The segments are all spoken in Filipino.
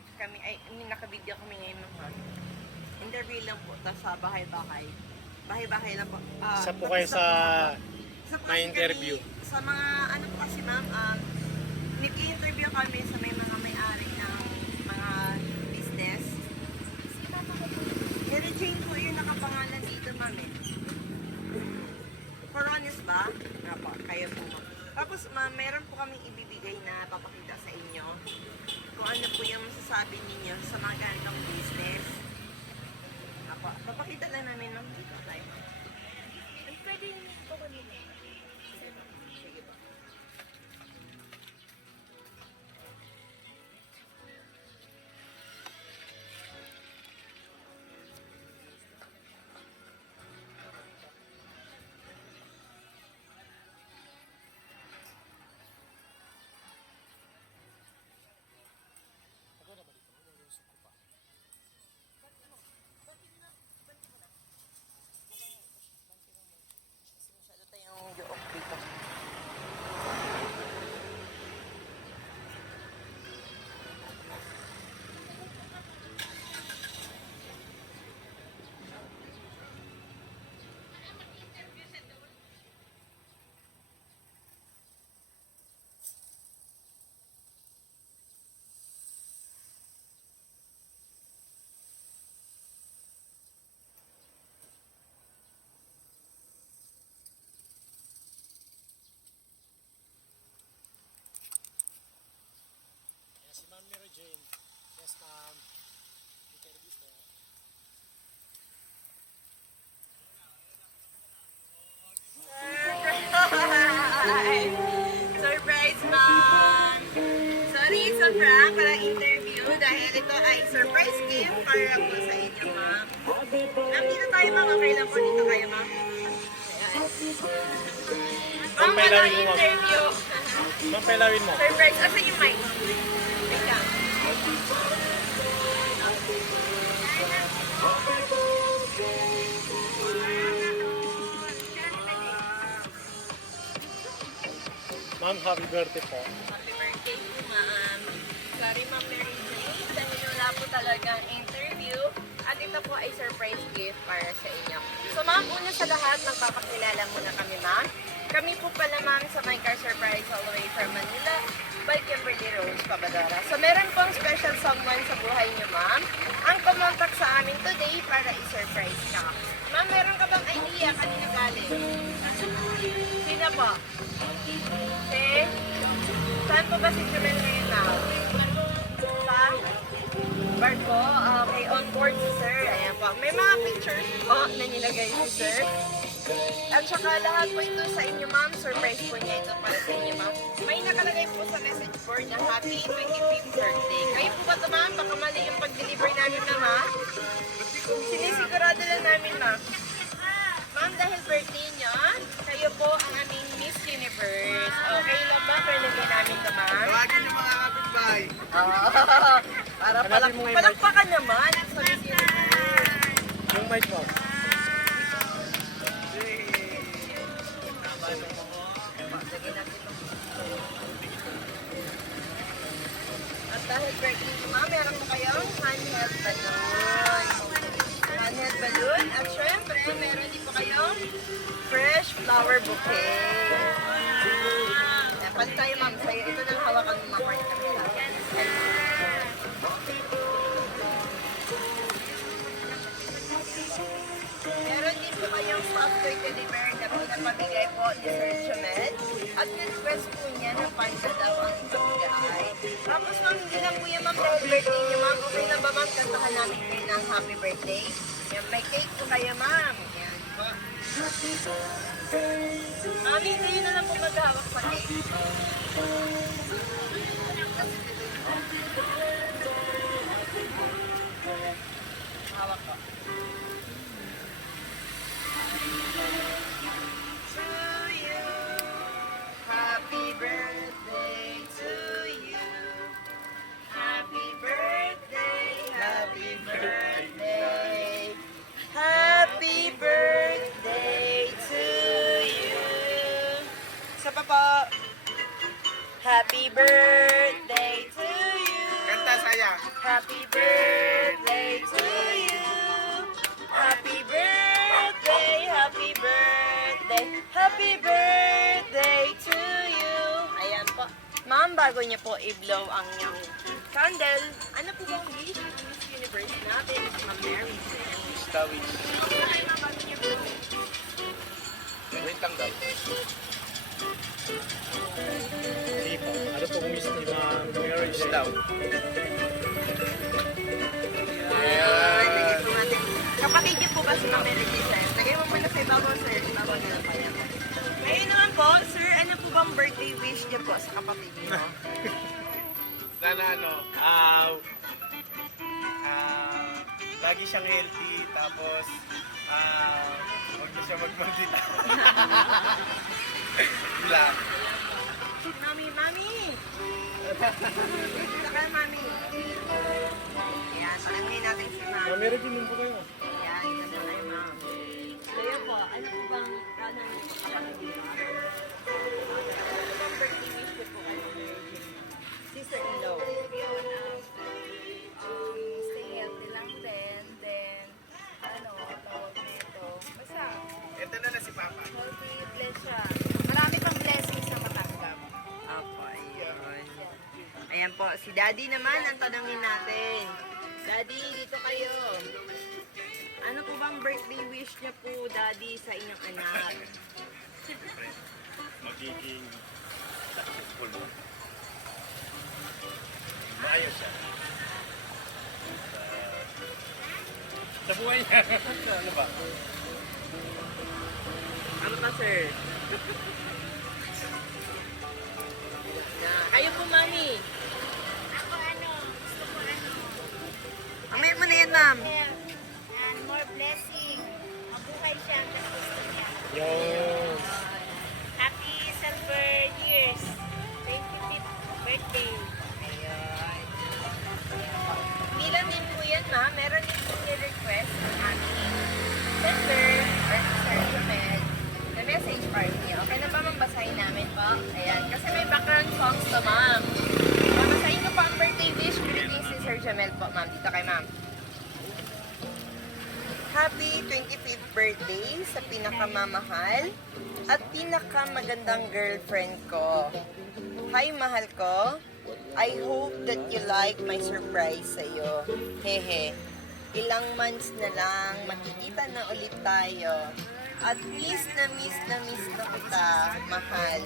naka-live kami, naka-video kami ngayon ng interview lang po, tapos sa bahay-bahay. Bahay-bahay lang po. Isa po kayo sa may interview. Sa mga, ano po kasi ma'am, nag-i-interview kami sa may mga may-ari ng mga business. Mary Jane po yung nakapangalan dito ma'am eh. Coronis ba? Nga po, kayo po ma'am. Tapos ma'am, meron po kaming ibibigay na papakita sa inyo kung ano po yung masasabi ninyo sa mga ganitong business. Apo, papakita lang namin ma'am dito tayo. Ay, pwede yung po kanina. Sige po. Masyado tayong jook dito. Yes, si Ma'am Mary Jane. Yes, ma'am. Interview po. Surprise! Surprise, ma'am! Sorry, sa prank, parang interview dahil ito ay surprise gift para po sa inyo, ma'am. Ma'am, dito tayo, ma'am. Okay lang po dito kayo, ma'am. Ma'am, pailawin mo, ma'am. interview. Ma'am, pailawin mo. Surprise. Asan yung mic? Teka. Ma'am, happy birthday po. Happy birthday po, ma'am. Sorry, ma'am Mary Jane. Dahil wala po talagang interview. At ito po ay surprise gift para sa inyo. So, ma'am, una sa lahat, magpapakilala muna kami, ma'am. Kami po pala, ma'am, sa My Car Surprise all the way from Manila by Kimberly Rose Pabadora. So, meron pong special someone sa buhay niyo, ma'am. Ang kumontak sa amin today para i-surprise ka. Ma'am, meron ka bang idea kanina galing? Sino po? Okay. Saan po ba si Jumel ngayon na? Sa barko? Okay, on board si sir. Ayan po. May mga pictures po na nilagay si sir. At saka lahat po ito sa inyo, ma'am. Surprise po niya ito para sa inyo, ma'am. May nakalagay po sa message board na happy 25th birthday. Kayo po ba ito, ma'am? Baka mali yung pag-deliver namin, ma'am, ha? Sinisigurado lang namin, ma'am. Ma'am, dahil birthday niyo, kayo po ang aming Miss Universe. Okay lang ba? Palagay namin ito, ma'am. Tawagin yung mga kapitbahay. Para Hanapin mo nga yung palakpakan naman sa Miss Universe. Yung mic mo. Lagyan natin ito. At dahil birthday niyo, ma'am, meron mo kayong handheld balloon. Handheld balloon. At syempre, meron din po kayong fresh flower bouquet. Palit tayo, ma'am, sa'yo. Ito na lang hawakan mo, ma'am, right camera. Meron din po kayong soft toy teddy bear na pinapamigay po ni Sir Chumel. At request po niya na panda daw ang pamigay. Tapos ma'am, hindi lang po yan, ma'am, dahil birthday niya, ma'am. Okay na ba, ma'am, kantahan namin kayo ng happy birthday? Yan, may cake po kayo, ma'am. Yan po. Mami, kayo na lang po maghawak sa cake. Hawak ko. To you, happy birthday to you. Happy birthday, happy birthday. Happy birthday to you. Sa pa po. Happy birthday to you. Kanta kanta, sayang. Happy birthday to you. Happy birthday, happy birthday, happy birthday to you. Ayan po. Ma'am, bago niyo po i-blow ang inyong candle, ano po bang wish ng Miss Universe natin, Ma'am Mary Jane? Stawis. Ay, ma'am, bago niyo po. Wait lang daw. Hindi po. Ano po kung gusto ni Ma'am Mary Jane? Ayan, lagay po natin. Kapatid niyo po ba si Ma'am Mary Jane? Lagay mo muna sa ibabaw, sir. Ibabaw niyo lang kaya. Ayun naman po, sir, ano po bang birthday wish niyo po sa kapatid niyo? Sana ano, lagi siyang healthy, tapos, huwag na siya magmaldita. Wala. Mami, mami! Dito ka, mami. Ayan, palangin natin si mami. Mami, rin po kayo. Ayan, ito na kayo, ma'am. Kaya po, ano po bang, ano po, kapatid niyo? Ano bang birthday wish niyo po kayo? Sister-in-law. Stay healthy lang din. Then, ano, tawag nito. Basta, Ito na si Papa. healthy, bless siya. Marami pang blessings na matanggap. Apo, ayun. Ayan po, si Daddy naman ang tanongin natin. Daddy, dito kayo. Ano po bang birthday wish niya po, Daddy, sa inyong anak? Siyempre, magiging successful. Maayos siya. Sa buhay niya. Ano ba? Ano pa, sir? Kayo po, Mami. Ako ano, gusto ko ano, Amay mo na yan, ma'am. health and more blessing. Mabuhay siya hanggang gusto niya. Yung... Happy silver years. 25th birthday. Ayun. Bilang din po yan, ma'am. Meron din po ni-request ng aming sender or Sir Jamel na message party. Okay na ba basahin namin po? Ayan. Kasi may background songs to, ma'am. Babasahin ko po ang birthday wish. Greetings si Sir Jamel po, ma'am. Dito kay ma'am. Happy 25th birthday sa pinakamamahal at pinakamagandang girlfriend ko. Hi, mahal ko. I hope that you like my surprise sa'yo. Hehe. Ilang months na lang, makikita na ulit tayo. At miss na kita, mahal.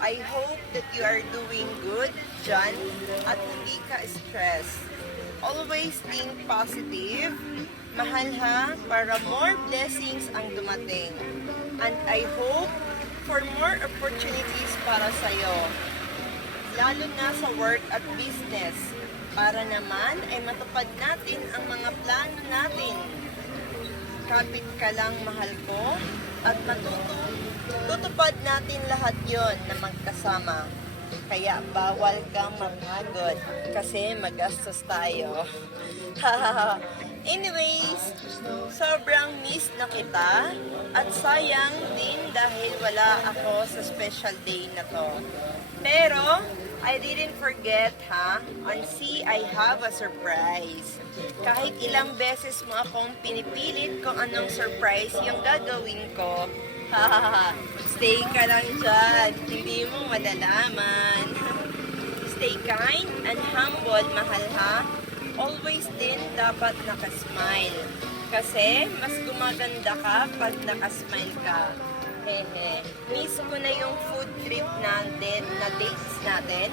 I hope that you are doing good, John, at hindi ka stressed. Always think positive. Mahal ha, para more blessings ang dumating. And I hope for more opportunities para sa'yo. Lalo na sa work at business. Para naman ay matupad natin ang mga plano natin. Kapit ka lang, mahal ko, at tutupad natin lahat yon na magkasama. Kaya bawal kang mapagod kasi magastos tayo. Anyways, sobrang miss na kita at sayang din dahil wala ako sa special day na to. Pero, I didn't forget, ha? On C, I have a surprise. Kahit ilang beses mo akong pinipilit kung anong surprise yung gagawin ko, stay ka lang dyan. Hindi mo malalaman. Stay kind and humble, mahal ha. Always din dapat nakasmile. Kasi mas gumaganda ka pag nakasmile ka. Hehe. Miss ko na yung food trip natin, na dates natin.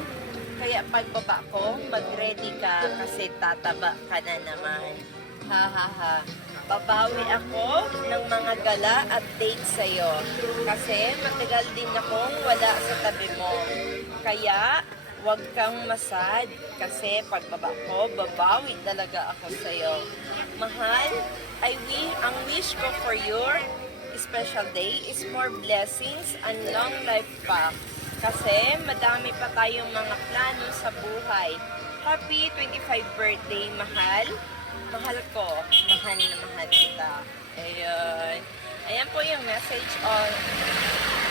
Kaya pagbaba ko, mag-ready ka kasi tataba ka na naman. Ha ha ha. Babawi ako ng mga gala at dates sa'yo. Kasi matagal din akong wala sa tabi mo. Kaya, huwag kang masad. Kasi pagbaba ko, babawi talaga ako sa'yo. Mahal, ang wish ko for your special day is more blessings and long life pa. Kasi madami pa tayong mga plano sa buhay. Happy 25th birthday, mahal. Mahal ko. Mahal na mahal kita. Ayun. Ayan po yung message on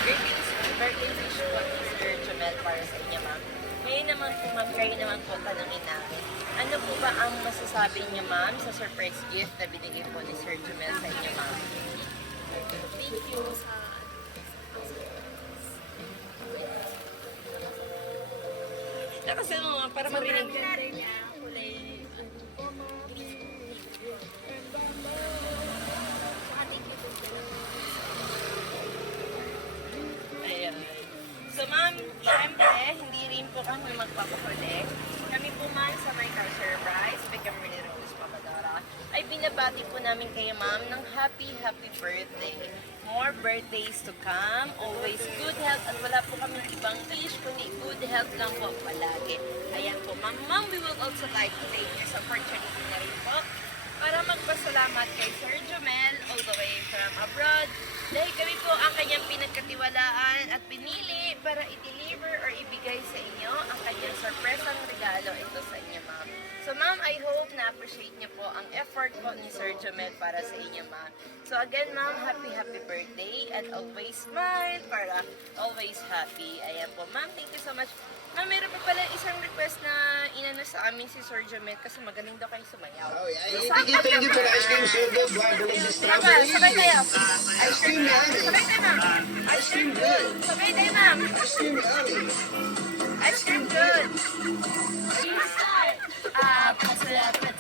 greetings, birthday wish po ni Sir Jamel para sa inyo, ma'am. Ngayon naman po, ma'am, kayo naman po tanongin namin. Ano po ba ang masasabi niyo, ma'am, sa surprise gift na binigay po ni Sir Jumel sa inyo, ma'am? Thank you sa Kasi mo, ma'am, para marinig. ganda niya. Kulay, Saka thank you po sa Ayan. So, ma'am, syempre, hindi rin po kami magpapahuli. Kami po, ma'am, sa My Car Surprise, by Kimberly Rose Papadora, ay binabati po namin kayo, ma'am, ng happy birthday. More birthdays to come, always good health, at wala po kami ibang wish, kundi good health lang po palagi. Ayan po, ma'am. Ma'am, we will also like to take this opportunity na rin po para magpasalamat kay Sir Jomel all the way from abroad. Dahil kami po ang kanyang pinagkatiwalaan at pinili para i-deliver or ibigay sa inyo ang kanyang sorpresang regalo ito sa inyo, ma'am. So, ma'am, I hope na-appreciate niyo po ang effort po ni Sir Jomel para sa inyo, ma'am. So, again, ma'am, happy birthday and always smile para always happy. Ayan po, ma'am, thank you so much. Ma'am, meron pa pala isang request na inano sa amin si Sir Jomel kasi magaling daw kayo sumayaw. Oh, yeah. Thank you for the ice cream sugar, black delicious strawberry. Sabay tayo. Ice cream yummy. Sabay tayo, ma'am. Ice cream good. Sabay tayo, ma'am. Ice cream yummy. Ice cream good. pasalamat